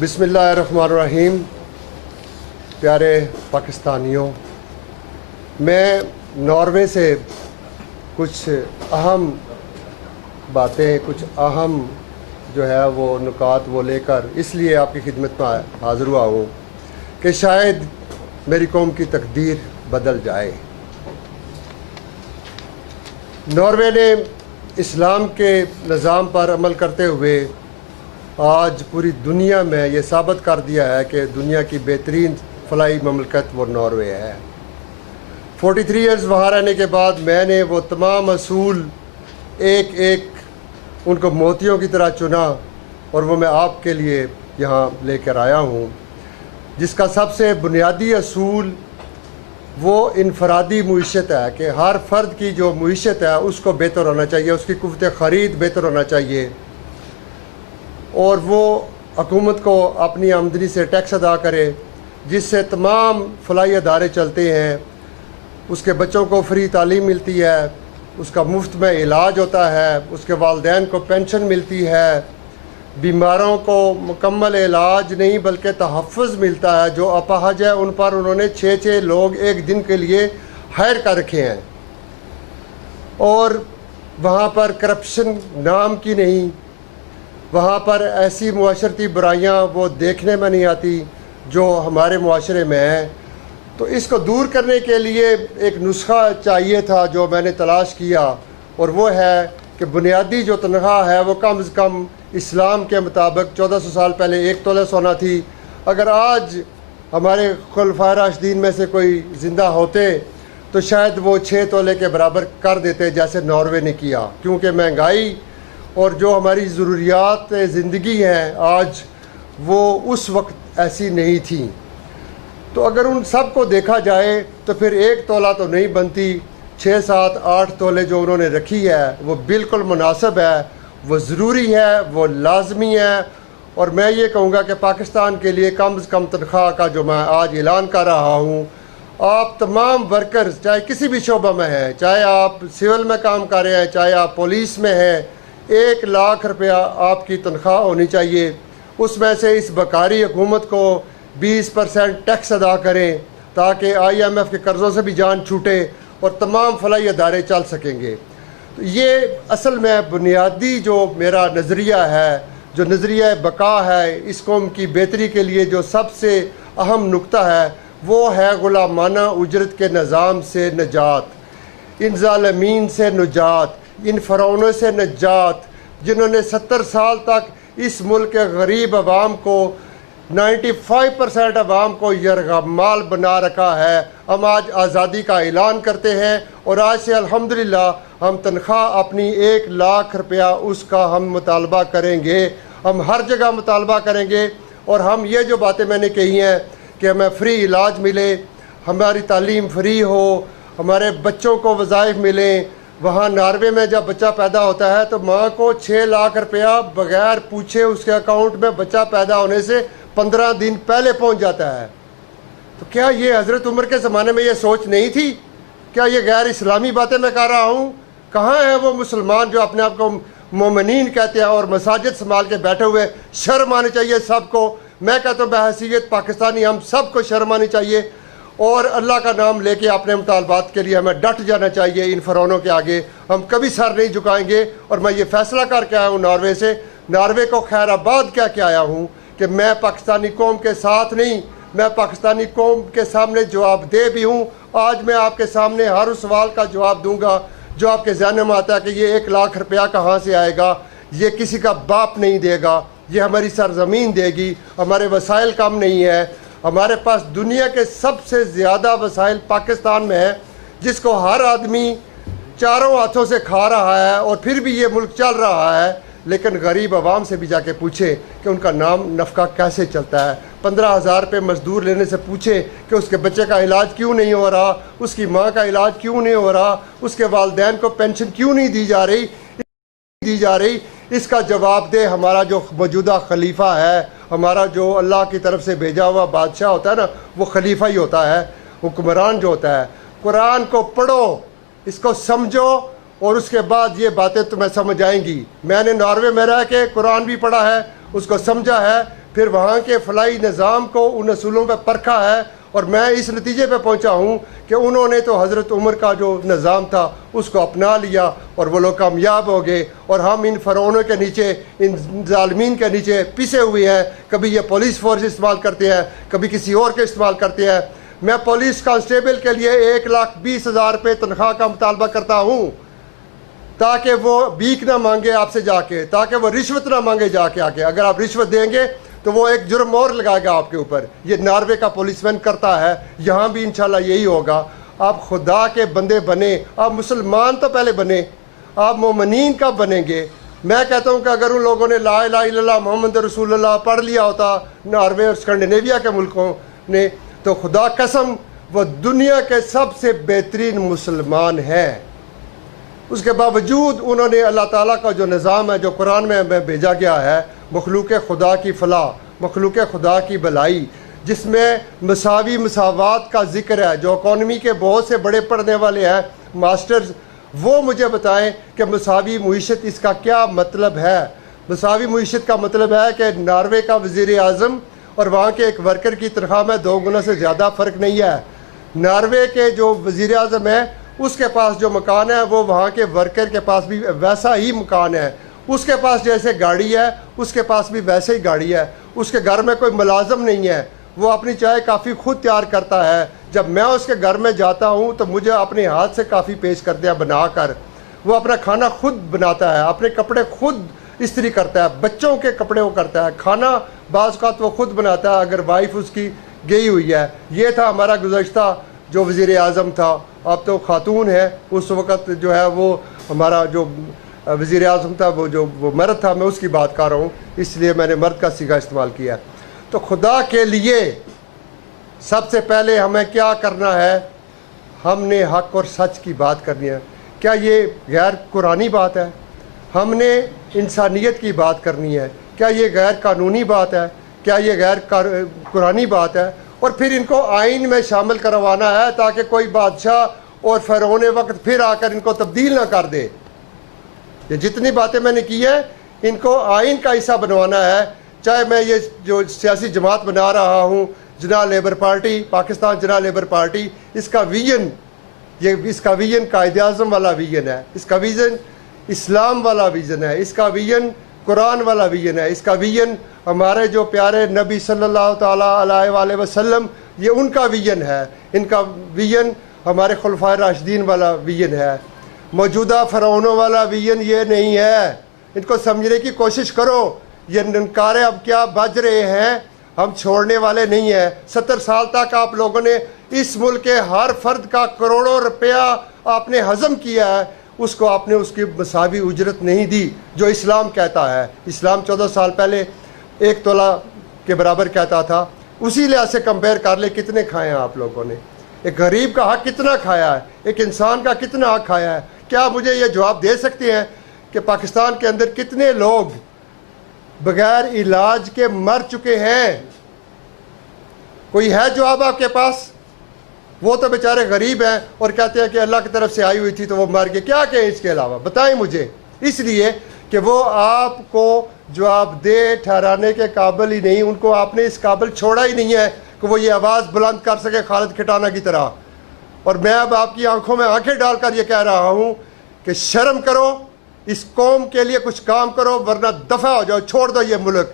بسم اللہ الرحمن الرحیم۔ پیارے پاکستانیوں، میں ناروے سے کچھ اہم باتیں، کچھ اہم جو ہے وہ نکات وہ لے کر اس لیے آپ کی خدمت میں حاضر ہوا ہوں کہ شاید میری قوم کی تقدیر بدل جائے۔ ناروے نے اسلام کے نظام پر عمل کرتے ہوئے آج پوری دنیا میں یہ ثابت کر دیا ہے کہ دنیا کی بہترین فلاحی مملکت وہ ناروے ہے۔ 43 ایئرز وہاں رہنے کے بعد میں نے وہ تمام اصول ایک ایک ان کو موتیوں کی طرح چنا اور وہ میں آپ کے لیے یہاں لے کر آیا ہوں، جس کا سب سے بنیادی اصول وہ انفرادی معیشت ہے کہ ہر فرد کی جو معیشت ہے اس کو بہتر ہونا چاہیے، اس کی قوت خرید بہتر ہونا چاہیے، اور وہ حکومت کو اپنی آمدنی سے ٹیکس ادا کرے، جس سے تمام فلاحی ادارے چلتے ہیں، اس کے بچوں کو فری تعلیم ملتی ہے، اس کا مفت میں علاج ہوتا ہے، اس کے والدین کو پینشن ملتی ہے، بیماروں کو مکمل علاج نہیں بلکہ تحفظ ملتا ہے، جو اپاہج ہے ان پر انہوں نے 6 لوگ ایک دن کے لیے ہائر کر رکھے ہیں، اور وہاں پر کرپشن نام کی نہیں، وہاں پر ایسی معاشرتی برائیاں وہ دیکھنے میں نہیں آتی جو ہمارے معاشرے میں ہیں۔ تو اس کو دور کرنے کے لیے ایک نسخہ چاہیے تھا جو میں نے تلاش کیا، اور وہ ہے کہ بنیادی جو تنخواہ ہے وہ کم از کم اسلام کے مطابق 1400 سال پہلے 1 تولہ سونا تھی۔ اگر آج ہمارے خلفائے راشدین میں سے کوئی زندہ ہوتے تو شاید وہ 6 تولے کے برابر کر دیتے جیسے ناروے نے کیا، کیونکہ مہنگائی اور جو ہماری ضروریات زندگی ہیں آج وہ اس وقت ایسی نہیں تھیں۔ تو اگر ان سب کو دیکھا جائے تو پھر 1 تولہ تو نہیں بنتی، 6 7 8 تولے جو انہوں نے رکھی ہے وہ بالکل مناسب ہے، وہ ضروری ہے، وہ لازمی ہے۔ اور میں یہ کہوں گا کہ پاکستان کے لیے کم از کم تنخواہ کا جو میں آج اعلان کر رہا ہوں، آپ تمام ورکرز چاہے کسی بھی شعبہ میں ہیں، چاہے آپ سول میں کام کر رہے ہیں، چاہے آپ پولیس میں ہیں، 1 لاکھ روپیہ آپ کی تنخواہ ہونی چاہیے۔ اس میں سے اس بکاری حکومت کو 20% ٹیکس ادا کریں تاکہ IMF کے قرضوں سے بھی جان چھوٹے اور تمام فلاحی ادارے چل سکیں گے۔ تو یہ اصل میں بنیادی جو میرا نظریہ ہے، جو نظریہ بقا ہے، اس قوم کی بہتری کے لیے جو سب سے اہم نقطہ ہے وہ ہے غلامانہ اجرت کے نظام سے نجات، ان ظالمین سے نجات، ان فرعونوں سے نجات جنہوں نے 70 سال تک اس ملک کے غریب عوام کو 95% عوام کو یرغمال بنا رکھا ہے۔ ہم آج آزادی کا اعلان کرتے ہیں اور آج سے الحمدللہ ہم تنخواہ اپنی 1 لاکھ روپیہ اس کا ہم مطالبہ کریں گے، ہم ہر جگہ مطالبہ کریں گے۔ اور ہم یہ جو باتیں میں نے کہی ہیں کہ ہمیں فری علاج ملے، ہماری تعلیم فری ہو، ہمارے بچوں کو وظائف ملیں۔ وہاں ناروے میں جب بچہ پیدا ہوتا ہے تو ماں کو 6 لاکھ روپیہ بغیر پوچھے اس کے اکاؤنٹ میں بچہ پیدا ہونے سے 15 دن پہلے پہنچ جاتا ہے۔ تو کیا یہ حضرت عمر کے زمانے میں یہ سوچ نہیں تھی؟ کیا یہ غیر اسلامی باتیں میں کر رہا ہوں؟ کہاں ہیں وہ مسلمان جو اپنے آپ کو مومنین کہتے ہیں اور مساجد سنبھال کے بیٹھے ہوئے؟ شرم آنی چاہیے سب کو۔ میں کہتا ہوں بحیثیت پاکستانی ہم سب کو شرم آنی چاہیے، اور اللہ کا نام لے کے اپنے مطالبات کے لیے ہمیں ڈٹ جانا چاہیے۔ ان فرعونوں کے آگے ہم کبھی سر نہیں جھکائیں گے۔ اور میں یہ فیصلہ کر کے آیا ہوں ناروے سے، ناروے کو خیر آباد کہہ کے آیا ہوں کہ میں پاکستانی قوم کے ساتھ نہیں، میں پاکستانی قوم کے سامنے جواب دہ بھی ہوں۔ آج میں آپ کے سامنے ہر اس سوال کا جواب دوں گا جو آپ کے ذہن میں آتا ہے کہ یہ 1 لاکھ روپیہ کہاں سے آئے گا، یہ کسی کا باپ نہیں دے گا، یہ ہماری سرزمین دے گی۔ ہمارے وسائل کم نہیں ہیں، ہمارے پاس دنیا کے سب سے زیادہ وسائل پاکستان میں ہیں، جس کو ہر آدمی چاروں ہاتھوں سے کھا رہا ہے، اور پھر بھی یہ ملک چل رہا ہے۔ لیکن غریب عوام سے بھی جا کے پوچھیں کہ ان کا نام نفقہ کیسے چلتا ہے، 15,000 روپے مزدور لینے سے پوچھیں کہ اس کے بچے کا علاج کیوں نہیں ہو رہا، اس کی ماں کا علاج کیوں نہیں ہو رہا، اس کے والدین کو پینشن کیوں نہیں دی جا رہی۔ اس کا جواب دے ہمارا جو موجودہ خلیفہ ہے، ہمارا جو اللہ کی طرف سے بھیجا ہوا بادشاہ ہوتا ہے نا، وہ خلیفہ ہی ہوتا ہے، حکمران جو ہوتا ہے۔ قرآن کو پڑھو، اس کو سمجھو، اور اس کے بعد یہ باتیں تمہیں سمجھ آئیں گی۔ میں نے ناروے میں رہ کے قرآن بھی پڑھا ہے، اس کو سمجھا ہے۔ پھر وہاں کے فلاحی نظام کو ان اصولوں پہ پرکھا ہے اور میں اس نتیجے پہ پہنچا ہوں کہ انہوں نے تو حضرت عمر کا جو نظام تھا اس کو اپنا لیا اور وہ لوگ کامیاب ہو گئے، اور ہم ان فرعونوں کے نیچے، ان ظالمین کے نیچے پسے ہوئے ہیں۔ کبھی یہ پولیس فورس استعمال کرتے ہیں، کبھی کسی اور کے استعمال کرتے ہیں۔ میں پولیس کانسٹیبل کے لیے 1,20,000 روپے تنخواہ کا مطالبہ کرتا ہوں تاکہ وہ بھیک نہ مانگے آپ سے جا کے، تاکہ وہ رشوت نہ مانگے جا کے آ کے۔ اگر آپ رشوت دیں گے تو وہ ایک جرم اور لگائے گا آپ کے اوپر۔ یہ ناروے کا پولیس مین کرتا ہے، یہاں بھی انشاءاللہ یہی ہوگا۔ آپ خدا کے بندے بنے، آپ مسلمان تو پہلے بنے، آپ مومنین کب بنیں گے؟ میں کہتا ہوں کہ اگر ان لوگوں نے لا الہ الا اللہ محمد رسول اللہ پڑھ لیا ہوتا ناروے اور اسکینڈینیویا کے ملکوں نے، تو خدا قسم وہ دنیا کے سب سے بہترین مسلمان ہیں۔ اس کے باوجود انہوں نے اللہ تعالیٰ کا جو نظام ہے، جو قرآن میں ہمیں بھیجا گیا ہے، مخلوق خدا کی فلاح، مخلوق خدا کی بھلائی، جس میں مساوی مساوات کا ذکر ہے، جو اکانومی کے بہت سے بڑے پڑھنے والے ہیں ماسٹرز، وہ مجھے بتائیں کہ مساوی معیشت اس کا کیا مطلب ہے۔ مساوی معیشت کا مطلب ہے کہ ناروے کا وزیر اعظم اور وہاں کے ایک ورکر کی تنخواہ میں 2 گنا سے زیادہ فرق نہیں ہے۔ ناروے کے جو وزیر اعظم ہے اس کے پاس جو مکان ہے وہ وہاں کے ورکر کے پاس بھی ویسا ہی مکان ہے، اس کے پاس جیسے گاڑی ہے اس کے پاس بھی ویسے ہی گاڑی ہے، اس کے گھر میں کوئی ملازم نہیں ہے، وہ اپنی چائے کافی خود تیار کرتا ہے۔ جب میں اس کے گھر میں جاتا ہوں تو مجھے اپنے ہاتھ سے کافی پیش کرتے ہیں بنا کر، وہ اپنا کھانا خود بناتا ہے، اپنے کپڑے خود استری کرتا ہے، بچوں کے کپڑے وہ کرتا ہے، کھانا بعض اوقات وہ خود بناتا ہے اگر وائف اس کی گئی ہوئی ہے۔ یہ تھا ہمارا گزشتہ جو وزیر اعظم تھا، اب تو خاتون ہے، اس وقت جو ہے وہ ہمارا جو وزیر اعظم تھا وہ مرد تھا، میں اس کی بات کر رہا ہوں، اس لیے میں نے مرد کا صیغہ استعمال کیا۔ تو خدا کے لیے سب سے پہلے ہمیں کیا کرنا ہے؟ ہم نے حق اور سچ کی بات کرنی ہے۔ کیا یہ غیر قرآنی بات ہے؟ ہم نے انسانیت کی بات کرنی ہے۔ کیا یہ غیر قانونی بات ہے؟ کیا یہ غیر قرآنی بات ہے؟ اور پھر ان کو آئین میں شامل کروانا ہے تاکہ کوئی بادشاہ اور فرعون وقت پھر آ کر ان کو تبدیل نہ کر دے۔ یہ جتنی باتیں میں نے کی ہیں ان کو آئین کا حصہ بنوانا ہے۔ چاہے میں یہ جو سیاسی جماعت بنا رہا ہوں، جناح لیبر پارٹی، پاکستان جناح لیبر پارٹی، اس کا ویژن قائد اعظم والا ویژن ہے، اس کا ویژن اسلام والا ویژن ہے، اس کا ویژن قرآن والا ویژن ہے، اس کا ویژن ہمارے جو پیارے نبی صلی اللہ تعالیٰ علیہ وآلہ وسلم، یہ ان کا ویژن ہے، ان کا ویژن ہمارے خلفائے راشدین والا ویژن ہے۔ موجودہ فرعونوں والا ویژن یہ نہیں ہے، ان کو سمجھنے کی کوشش کرو۔ یہ ننکارے اب کیا بج رہے ہیں، ہم چھوڑنے والے نہیں ہیں۔ 70 سال تک آپ لوگوں نے اس ملک کے ہر فرد کا کروڑوں روپیہ آپ نے ہضم کیا ہے، اس کو آپ نے اس کی مساوی اجرت نہیں دی جو اسلام کہتا ہے۔ اسلام 14 سال پہلے 1 تولہ کے برابر کہتا تھا، اسی لحاظ سے کمپیئر کر لے کتنے کھائے ہیں آپ لوگوں نے، ایک غریب کا حق کتنا کھایا ہے، ایک انسان کا کتنا حق کھایا ہے۔ کیا مجھے یہ جواب دے سکتے ہیں کہ پاکستان کے اندر کتنے لوگ بغیر علاج کے مر چکے ہیں؟ کوئی ہے جواب آپ کے پاس؟ وہ تو بیچارے غریب ہیں اور کہتے ہیں کہ اللہ کی طرف سے آئی ہوئی تھی تو وہ مر گئے، کیا کہیں اس کے علاوہ؟ بتائیں مجھے۔ اس لیے کہ وہ آپ کو جواب دہ ٹھہرانے کے قابل ہی نہیں، ان کو آپ نے اس قابل چھوڑا ہی نہیں ہے کہ وہ یہ آواز بلند کر سکے خالد کھٹانہ کی طرح۔ اور میں اب آپ کی آنکھوں میں آنکھیں ڈال کر یہ کہہ رہا ہوں کہ شرم کرو، اس قوم کے لیے کچھ کام کرو، ورنہ دفع ہو جاؤ، چھوڑ دو یہ ملک۔